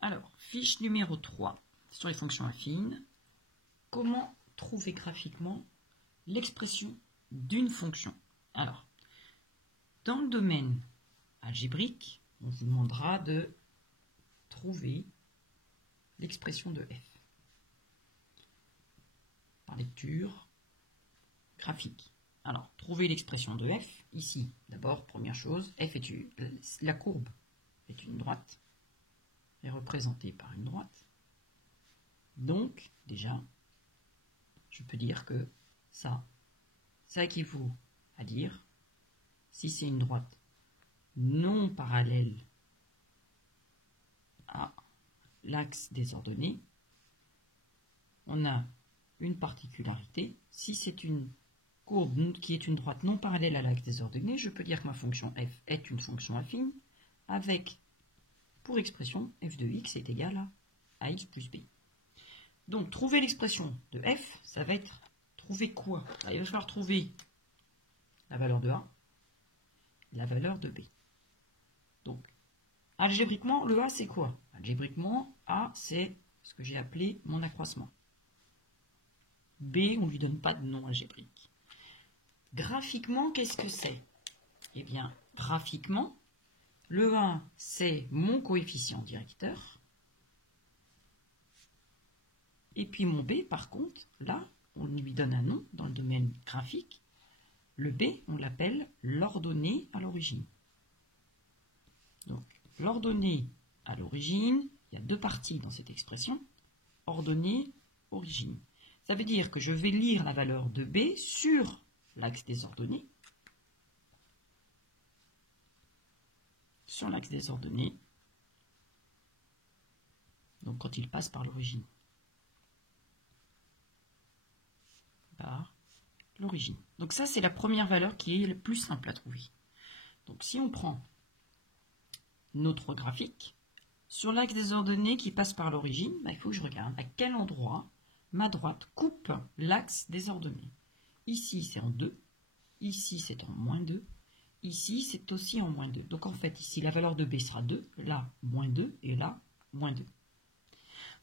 Alors, fiche numéro 3 sur les fonctions affines. Comment trouver graphiquement l'expression d'une fonction? Alors, dans le domaine algébrique, on vous demandera de trouver l'expression de f par lecture graphique. Alors, trouver l'expression de f, ici, d'abord, première chose, f est la courbe est une droite, est représentée par une droite. Donc, déjà, je peux dire que ça équivaut à dire, si c'est une droite non parallèle à l'axe des ordonnées, on a une particularité. Si c'est une courbe qui est une droite non parallèle à l'axe des ordonnées, je peux dire que ma fonction f est une fonction affine avec, pour expression, f de x est égal à ax plus b. Donc, trouver l'expression de f, ça va être trouver quoi? Il va falloir trouver la valeur de a, la valeur de b. Donc, algébriquement, le a, c'est quoi? Algébriquement, a, c'est ce que j'ai appelé mon accroissement. B, on ne lui donne pas de nom algébrique. Graphiquement, qu'est-ce que c'est? Eh bien, graphiquement, le a, c'est mon coefficient directeur. Et puis mon b, par contre, là, on lui donne un nom dans le domaine graphique. Le b, on l'appelle l'ordonnée à l'origine. Donc, l'ordonnée à l'origine, il y a deux parties dans cette expression. Ordonnée, origine. Ça veut dire que je vais lire la valeur de b sur l'axe des ordonnées. Sur l'axe des ordonnées. Donc, quand il passe par l'origine. Par l'origine. Donc ça, c'est la première valeur qui est la plus simple à trouver. Donc si on prend notre graphique, sur l'axe des ordonnées qui passe par l'origine, il faut que je regarde à quel endroit ma droite coupe l'axe des ordonnées. Ici, c'est en 2. Ici, c'est en moins 2. Ici, c'est aussi en moins 2. Donc en fait, ici, la valeur de b sera 2. Là, moins 2. Et là, moins 2.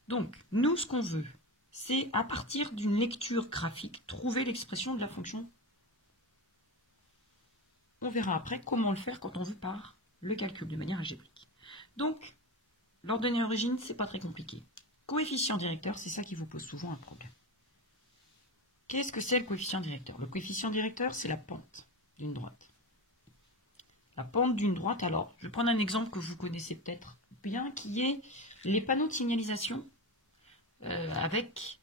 Donc, nous, ce qu'on veut, c'est à partir d'une lecture graphique, trouver l'expression de la fonction. On verra après comment le faire quand on veut par le calcul de manière algébrique. Donc, l'ordonnée origine, c'est pas très compliqué. Coefficient directeur, c'est ça qui vous pose souvent un problème. Qu'est-ce que c'est le coefficient directeur? Le coefficient directeur, c'est la pente d'une droite. La pente d'une droite, alors, je vais prendre un exemple que vous connaissez peut-être bien, qui est les panneaux de signalisation avec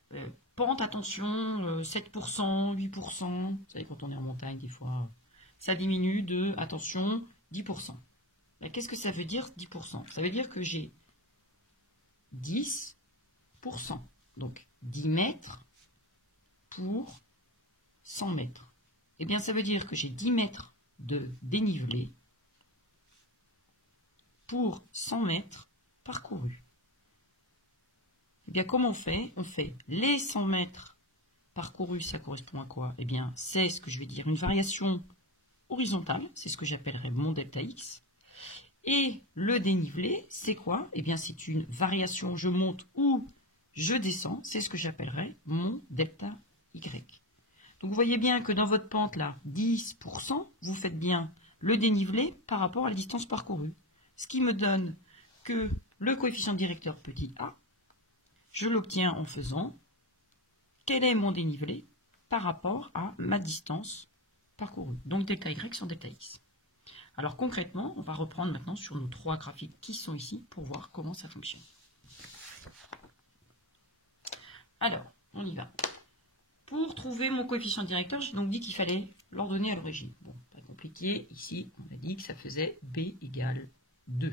pente, attention, 7%, 8%, vous savez, quand on est en montagne, des fois, ça diminue de, attention, 10%. Qu'est-ce que ça veut dire, 10%? Ça veut dire que j'ai 10%, donc 10 mètres pour 100 mètres. Eh bien, ça veut dire que j'ai 10 mètres de dénivelé pour 100 mètres parcourus. Eh bien, comment on fait? On fait les 100 mètres parcourus, ça correspond à quoi? Eh bien, c'est ce que je vais dire une variation horizontale, c'est ce que j'appellerais mon delta x. Et le dénivelé, c'est quoi? Eh bien, c'est une variation, je monte ou je descends, c'est ce que j'appellerais mon delta y. Donc, vous voyez bien que dans votre pente, là, 10%, vous faites bien le dénivelé par rapport à la distance parcourue. Ce qui me donne que le coefficient directeur petit a, je l'obtiens en faisant quel est mon dénivelé par rapport à ma distance parcourue. Donc delta y sur delta x. Alors concrètement, on va reprendre maintenant sur nos trois graphiques qui sont ici pour voir comment ça fonctionne. Alors, on y va. Pour trouver mon coefficient directeur, j'ai donc dit qu'il fallait l'ordonner à l'origine. Bon, pas compliqué. Ici, on a dit que ça faisait b égale 2.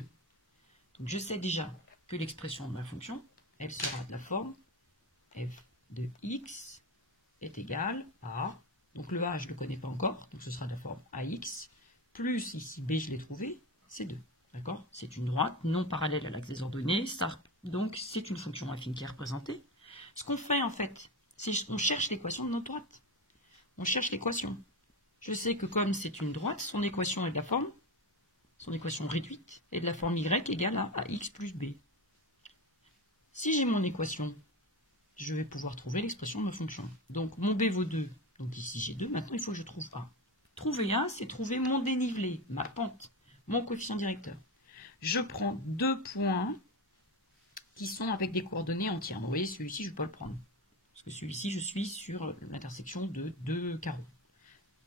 Donc je sais déjà que l'expression de ma fonction, elle sera de la forme f de x est égal à, donc le a je ne le connais pas encore, donc ce sera de la forme ax, plus ici b je l'ai trouvé, c'est 2. D'accord? C'est une droite non parallèle à l'axe des ordonnées, donc c'est une fonction affine qui est représentée. Ce qu'on fait en fait, c'est qu'on cherche l'équation de notre droite. On cherche l'équation. Je sais que comme c'est une droite, son équation est de la forme, son équation réduite est de la forme y égale à ax plus b. Si j'ai mon équation, je vais pouvoir trouver l'expression de ma fonction. Donc mon b vaut 2, donc ici j'ai 2, maintenant il faut que je trouve a. Trouver a, c'est trouver mon dénivelé, ma pente, mon coefficient directeur. Je prends deux points qui sont avec des coordonnées entières. Donc, vous voyez, celui-ci, je ne vais pas le prendre. Parce que celui-ci, je suis sur l'intersection de deux carreaux.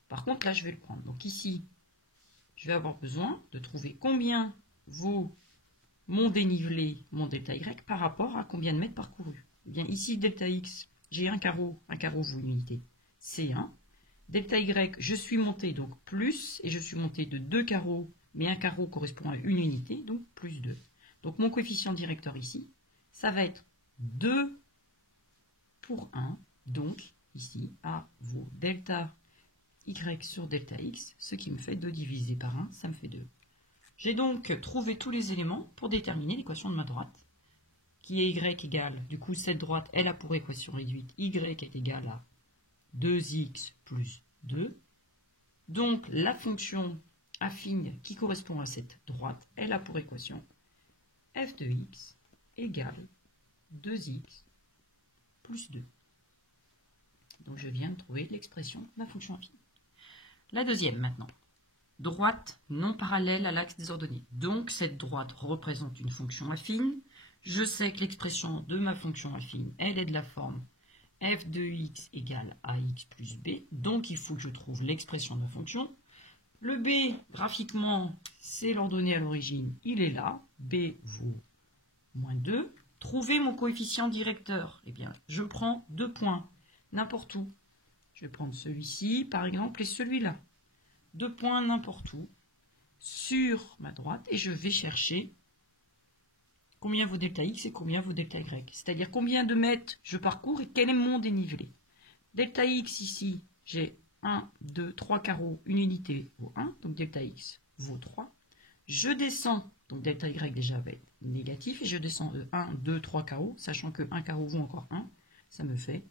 Par contre, là, je vais le prendre. Donc ici, je vais avoir besoin de trouver combien vaut mon dénivelé, mon delta y, par rapport à combien de mètres parcourus. Eh bien, ici, delta x, j'ai un carreau vaut une unité, C1. Delta y, je suis monté, donc plus, et je suis monté de 2 carreaux, mais un carreau correspond à une unité, donc plus 2. Donc mon coefficient directeur ici, ça va être 2 pour 1, donc ici, A vaut delta y sur delta x, ce qui me fait 2 divisé par 1, ça me fait 2. J'ai donc trouvé tous les éléments pour déterminer l'équation de ma droite, qui est y égale, du coup cette droite, elle a pour équation réduite, y est égal à 2x plus 2. Donc la fonction affine qui correspond à cette droite, elle a pour équation f de x égale 2x plus 2. Donc je viens de trouver l'expression de la fonction affine. La deuxième maintenant. Droite non parallèle à l'axe des ordonnées. Donc cette droite représente une fonction affine. Je sais que l'expression de ma fonction affine, elle est de la forme f de x égale ax plus b. Donc il faut que je trouve l'expression de la fonction. Le b, graphiquement, c'est l'ordonnée à l'origine. Il est là. b vaut moins 2. Trouver mon coefficient directeur. Eh bien, je prends 2 points, n'importe où. Je vais prendre celui-ci, par exemple, et celui-là. 2 points n'importe où, sur ma droite, et je vais chercher combien vaut delta x et combien vaut delta y. C'est-à-dire combien de mètres je parcours et quel est mon dénivelé. Delta x ici, j'ai 1, 2, 3 carreaux, une unité vaut 1, donc delta x vaut 3. Je descends, donc delta y déjà va être négatif, et je descends de 1, 2, 3 carreaux, sachant que 1 carreau vaut encore 1, ça me fait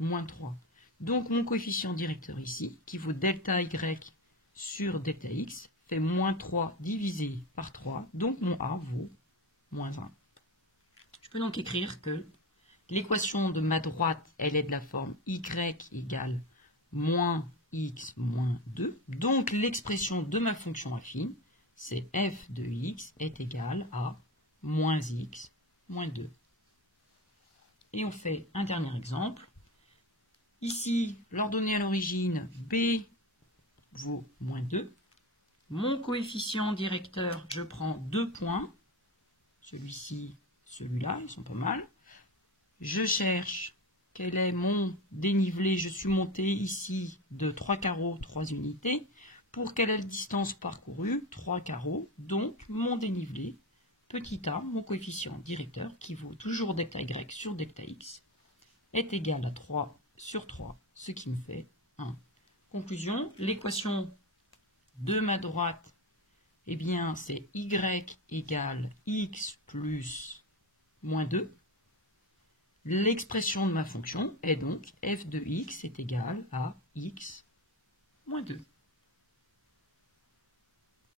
moins 3. Donc mon coefficient directeur ici, qui vaut delta y sur delta x, fait moins 3 divisé par 3, donc mon a vaut moins 20. Je peux donc écrire que l'équation de ma droite, elle est de la forme y égale moins x moins 2. Donc l'expression de ma fonction affine, c'est f de x est égal à moins x moins 2. Et on fait un dernier exemple. Ici, l'ordonnée à l'origine, b vaut moins 2. Mon coefficient directeur, je prends 2 points. Celui-ci, celui-là, ils sont pas mal. Je cherche quel est mon dénivelé. Je suis monté ici de 3 carreaux, 3 unités. Pour quelle est la distance parcourue? 3 carreaux. Donc, mon dénivelé, petit a, mon coefficient directeur, qui vaut toujours delta y sur delta x, est égal à 3 sur 3, ce qui me fait 1. Conclusion, l'équation de ma droite, eh bien, c'est y égale x plus moins 2. L'expression de ma fonction est donc f de x est égal à x moins 2.